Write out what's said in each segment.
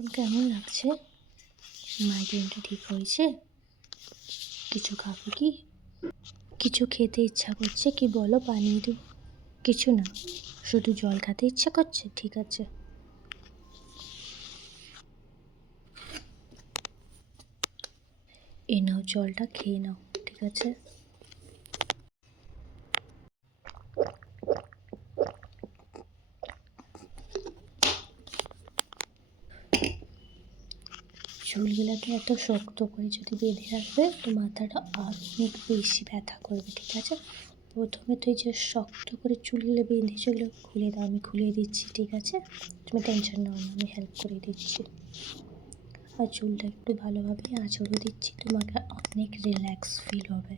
এখন কেমন লাগছে? মাইগ্রেনটা ঠিক হয়েছে? কিছু খাবে কি? কিছু খেতে ইচ্ছা করছে কি বলো, বানিয়ে দেবো? কিছু না, শুধু জল খেতে ইচ্ছা করছে? ঠিক আছে, এ নাও জলটা খেয়ে নাও। ঠিক আছে, চুলগুলোকে এত শক্ত করে যদি বেঁধে রাখবে তো মাথাটা আরও অনেক বেশি ব্যথা করবে। ঠিক আছে, প্রথমে তুই যে শক্ত করে চুলগুলো বেঁধেছো ওগুলো খুলে দাও, আমি খুলিয়ে দিচ্ছি। ঠিক আছে, তুমি টেনশন নাও না, আমি হেল্প করে দিচ্ছি। আর চুলটা একটু ভালোভাবে আঁচড়ে দিচ্ছি, তোমাকে অনেক রিল্যাক্স ফিল হবে।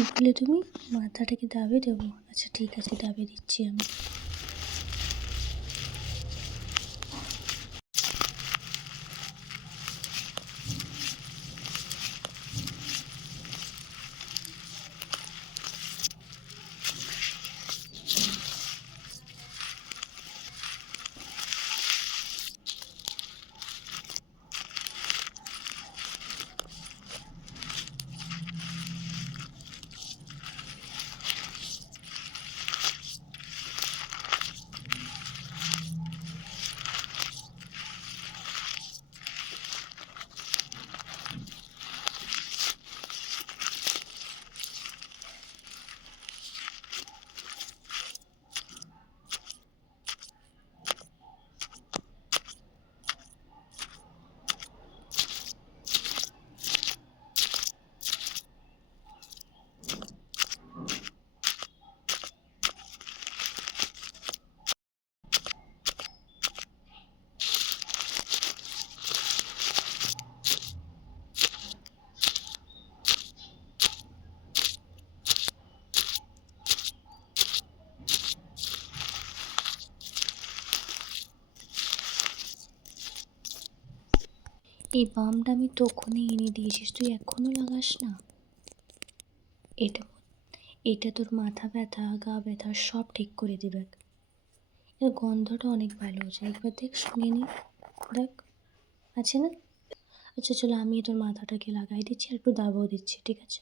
কী বলে তুমি? মাথাটাকে দাবে দেবো? আচ্ছা ঠিক আছে, দাবে দিচ্ছি আমি। এই বামটা আমি তখনই এনে দিয়েছিস, তুই এখনও লাগাস না? এটা এটা তোর মাথা ব্যথা, গা ব্যথা সব ঠিক করে দেবে। এর গন্ধটা অনেক ভালো হচ্ছে, একবার দেখ, শুনে নি, দেখ, আছে না? আচ্ছা চলো, আমি তোর মাথাটাকে লাগাই দিচ্ছি আর একটু দাবাও দিচ্ছি। ঠিক আছে,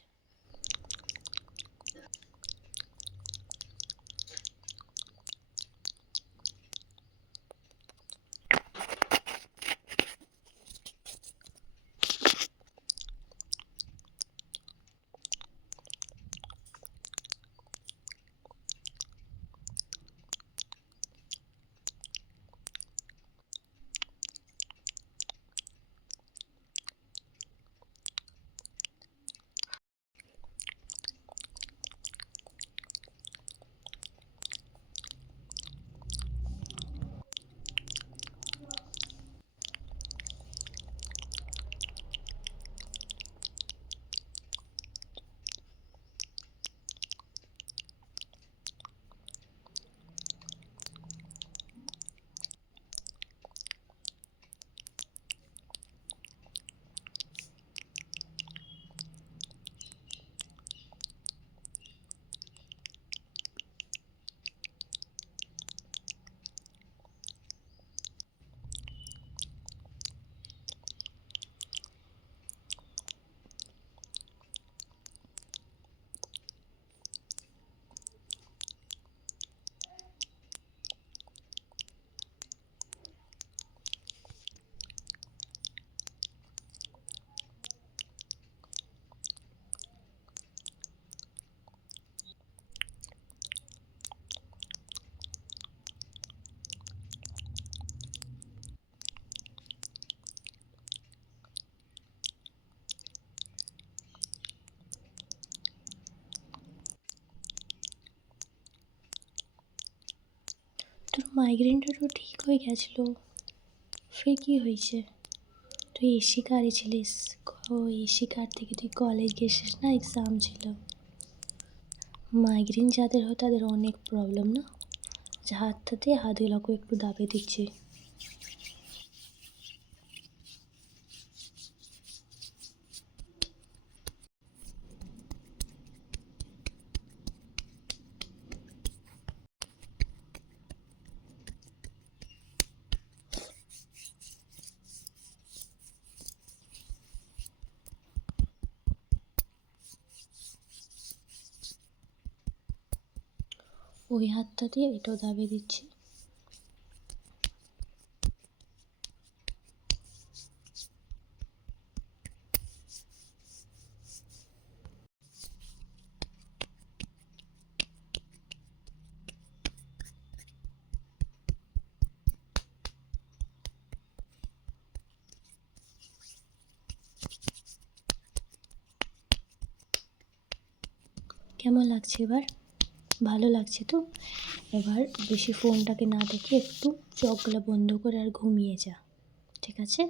মাইগ্রেনটা তো ঠিক হয়ে গেছিলো, ফের কী হয়েছে? তুই এসি কারে ছিলিস? এসি কার থেকে তুই কলেজ গেছিস না, এক্সাম ছিল। মাইগ্রেন যাদের হয় তাদের অনেক প্রবলেম না, যে হাতটাতে হাতগুলোকে একটু দাবে দিচ্ছি। ওই হাতটা দিয়ে এটাও দাবে দিচ্ছি। কেমন লাগছে এবার? ভালো লাগছে তো? এবার বেশি ফোনটাকে না দেখে একটু চোখগুলো বন্ধ করে আর ঘুমিয়ে যা, ঠিক আছে?